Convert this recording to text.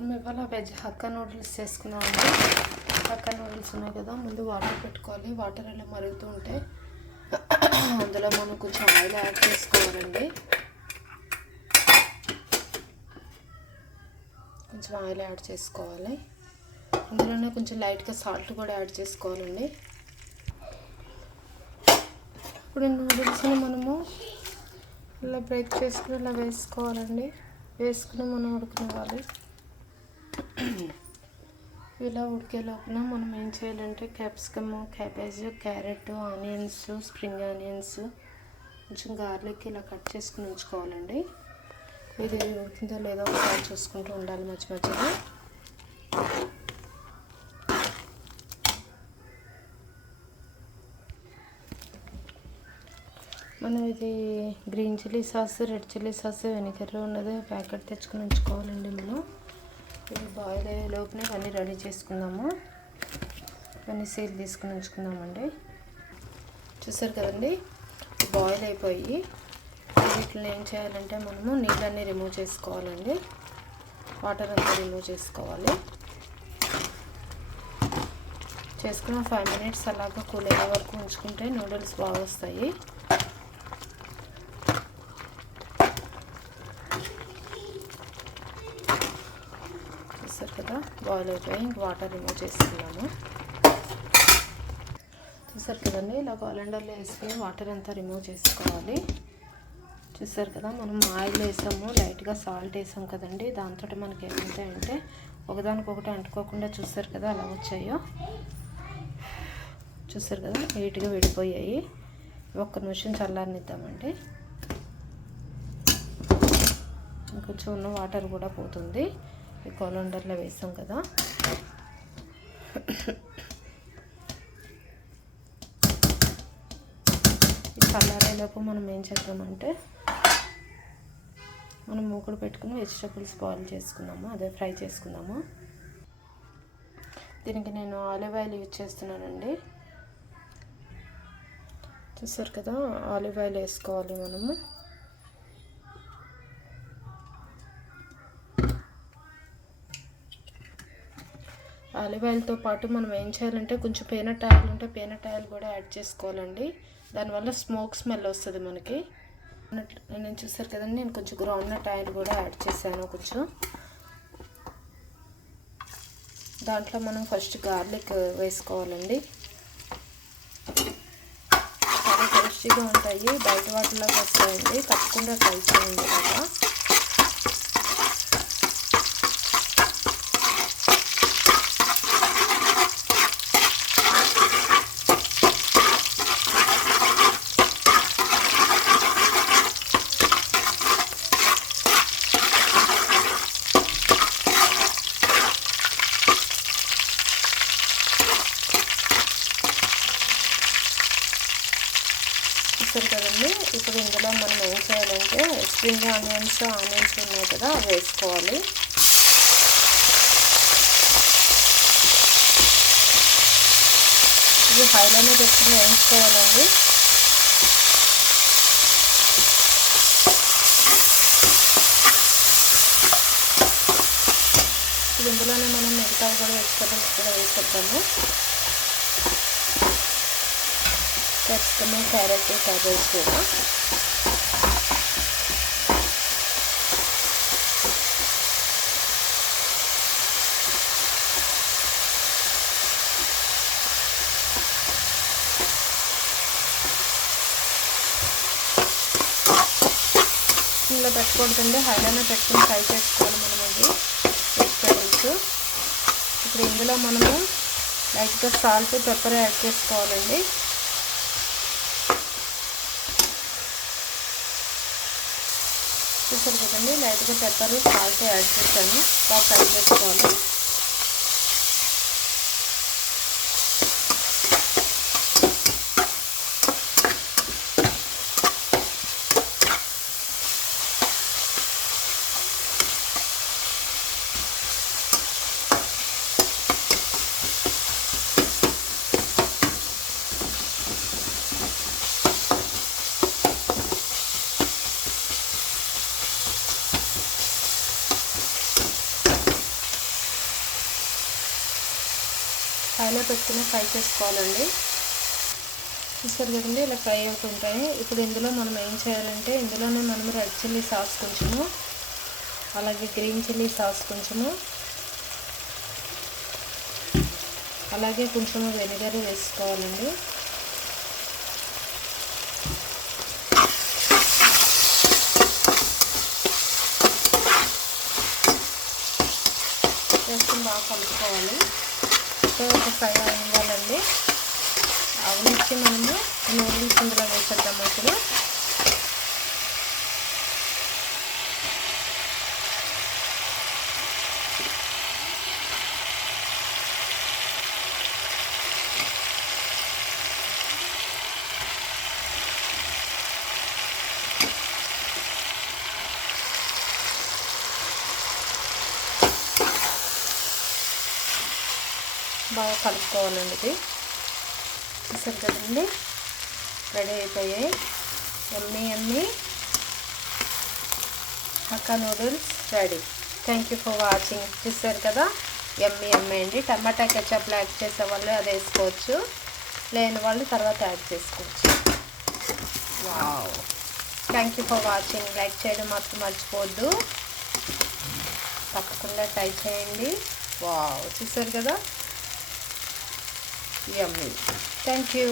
మనం ఇవాళ veg hakka noodles చేసుకున్నామండి. హక్కా నూడిల్స్ ఉన్నాయి కదా, ముందు వాటర్ పెట్టుకోవాలి. వాటర్ అలా మరుగుతూ ఉంటే అందులో మనం కొంచెం ఆయిల్ యాడ్ చేసుకోవాలండి. కొంచెం ఆయిల్ యాడ్ చేసుకోవాలి. అందులోనే కొంచెం లైట్గా సాల్ట్ కూడా యాడ్ చేసుకోవాలండి. ఇప్పుడు నూడిల్స్ని మనము ఇలా బ్రేక్ చేసుకుని ఇలా వేసుకోవాలండి. వేసుకుని మనం ఉడకనివ్వాలి. ఇలా ఉడికే లోపల మనం ఏం చేయాలంటే capsicum, cabbage, carrot, onions, spring onions, కొంచెం గార్లిక్ ఇలా కట్ చేసుకుని ఉంచుకోవాలండి. ఇది ఉడికిందో లేదో ఒకసారి చూసుకుంటూ ఉండాలి మధ్య మధ్యలో. మనం ఇది green chilli sauce, red chilli sauce, vinegar ఉన్నది ప్యాకెట్ తెచ్చుకుని ఉంచుకోవాలండి. మనం ఇది బాయిల్ అయ్యే లోపునే ఇవన్నీ రెడీ చేసుకుందాము. ఇవన్నీ సీల్ తీసుకుని ఉంచుకుందామండి. చూసారు కదండి, బాయిల్ అయిపోయి వీటిని ఏం చేయాలంటే మనము నీళ్ళన్నీ రిమూవ్ చేసుకోవాలండి. వాటర్ అంతా రిమూవ్ చేసుకోవాలి. చేసుకున్న 5 minutes అలాగా కూల్ అయ్యే వరకు ఉంచుకుంటే నూడిల్స్ బాగా వస్తాయి. చూసారు కదా, బాయిల్ అయిపోయి ఇంక వాటర్ రిమూవ్ చేసుకున్నాము. చూసారు కదండి, ఇలా కాలండర్లో వేసుకుని వాటర్ అంతా రిమూవ్ చేసుకోవాలి. చూసారు కదా, మనం ఆయిల్ వేసాము, లైట్గా సాల్ట్ వేసాం కదండి. దాంతో మనకి ఏమవుతాయంటే ఒకదానికొకటి అంటుకోకుండా చూసారు కదా అలా వచ్చాయో. చూసారు కదా, నీట్గా విడిపోయాయి. ఒక్క నిమిషం చల్లారనిద్దామండి. ఇంకొంచెం ఉన్న వాటర్ కూడా పోతుంది. ఈ కాలండర్లో వేసాం కదా. ఈ చల్లారేలోపు మనం ఏం చేద్దామంటే మనం మూకుడు పెట్టుకుని వెజిటబుల్స్ బాయిల్ చేసుకుందాము, అదే ఫ్రై చేసుకుందాము. దీనికి నేను ఆలివ్ ఆయిల్ యూజ్ చేస్తున్నానండి. చూసారు కదా, ఆలివ్ ఆయిల్ వేసుకోవాలి మనము. ఆలివ్ ఆయిల్తో పాటు మనం ఏం చేయాలంటే కొంచెం పీనట్ ఆయిల్ ఉంటే పీనట్ ఆయిల్ కూడా యాడ్ చేసుకోవాలండి. దానివల్ల స్మోక్ స్మెల్ వస్తుంది మనకి. నేను చూసారు కదండి, నేను కొంచెం గ్రౌండ్నట్ ఆయిల్ కూడా యాడ్ చేశాను కొంచెం. దాంట్లో మనం ఫస్ట్ గార్లిక్ వేసుకోవాలండి. చాలా టేస్టీగా ఉంటాయి, బయట వాటిలాగా వస్తాయండి. తప్పకుండా ట్రై చేయండి కదా. చూసారు కదండి, ఇప్పుడు ఇందులో మనం ఏం చేయాలంటే స్ప్రింగ్ ఆనియన్స్ ఉన్నాయి కదా, అవి వేసుకోవాలి. ఇది హైలోనే పెట్టుకుని వేయించుకోవాలండి. ఇప్పుడు ఇందులోనే మనం మిగతా కూడా వెజిటబుల్స్ కూడా వేసేద్దాము. క్యాప్సికమ్, క్యారెట్, క్యాబేజ్ కూడా. ఇందులో పెట్టుకుంటుంది, హైలోనే పెట్టుకుని ఫ్రై చేసుకోవాలి మనం ఇది వెజిటబుల్స్. ఇప్పుడు ఇందులో మనము లైట్గా సాల్ట్, పెప్పర్ యాడ్ చేసుకోవాలండి. చూసారు కదండి, లైట్గా పెప్పర్, సాల్ట్ యాడ్ చేశాను. బాగా ఫ్రై చేసుకోవాలి. హైలో పెట్టుకుని ఫ్రై చేసుకోవాలండి. చూసారు కదండి, ఇలా ఫ్రై అవుతుంటాయి. ఇప్పుడు ఇందులో మనం ఏం చేయాలంటే, ఇందులోనే మనం రెడ్ చిల్లీ సాస్ కొంచెము, అలాగే గ్రీన్ చిల్లీ సాస్ కొంచెము, అలాగే కొంచెము వెనిగర్ వేసుకోవాలండి. వేసుకుని బాగా కలుపుకోవాలి. ఒక ఫ్రై అవ్వాలండి. అవనిచ్చి మనము నూడిల్స్ ఇందులో వేసేద్దాము. ఇప్పుడు బాగా కలుపుకోవాలండి. ఇది చూసారు కదండి, రెడీ అయిపోయాయి. Yummy yummy hakka noodles ready. Thank you for watching. చూసారు కదా, యమ్మీ యమ్మీ అండి. టమాటా కెచప్లో యాడ్ చేసే వాళ్ళు అది వేసుకోవచ్చు, లేని వాళ్ళు తర్వాత యాడ్ చేసుకోవచ్చు. Wow, thank you for watching. Like చేయడం మాత్రం మర్చిపోవద్దు, తప్పకుండా ట్రై చేయండి. వావ్, చూసారు కదా, yummy. Thank you.